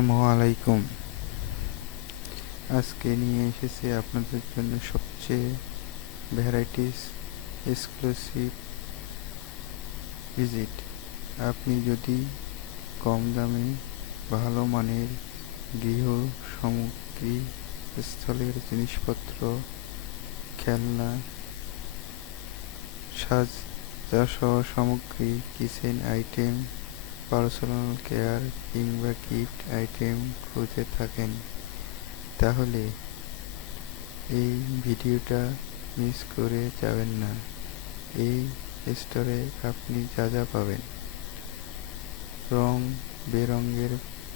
আসসালামু আলাইকুম। আজকে নিয়ে এসেছি আপনাদের জন্য সবচেয়ে ভ্যারাইটিস এক্সক্লুসিভ ভিজিট। আপনি যদি কম দামে ভালো মানের গৃহ সামগ্রী, স্থলের জিনিসপত্র, খেলনা, সাজসহ সামগ্রী, কিচেন আইটেম, পার্সোনাল কেয়ার কিংবা গিফট আইটেম খুঁজে থাকেন, তাহলে এই ভিডিওটা মিস করে যাবেন না। এই স্টোরে আপনি যা যা পাবেন: রং বেরঙের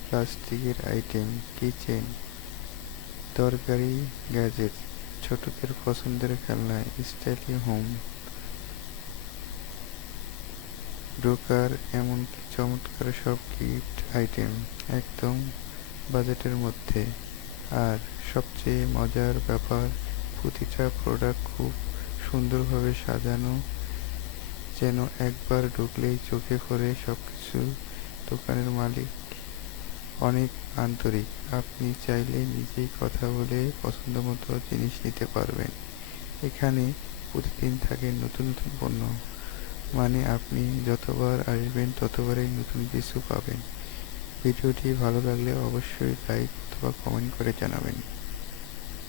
প্লাস্টিকের আইটেম, কিচেন, তরকারি, গ্যাজেট, ছোটদের পছন্দের খেলনা, স্টাইলি হোম ডোকার, এমনকি চমৎকার সব গিফট আইটেম একদম বাজেটের মধ্যে। আর সবচেয়ে মজার ব্যাপার, প্রতিটা প্রোডাক্ট খুব সুন্দরভাবে সাজানো, যেন একবার ঢুকলেই চোখে পড়ে সবকিছু। দোকানের মালিক অনেক আন্তরিক, আপনি চাইলে নিজেই কথা বলে পছন্দ মতো জিনিস নিতে পারবেন। এখানে প্রতিদিন থাকে নতুন নতুন পণ্য, মানে আপনি যতবার আসবেন ততবারই নতুন কিছু পাবেন। ভিডিওটি ভালো লাগলে অবশ্যই লাইক অথবা কমেন্ট করে জানাবেন।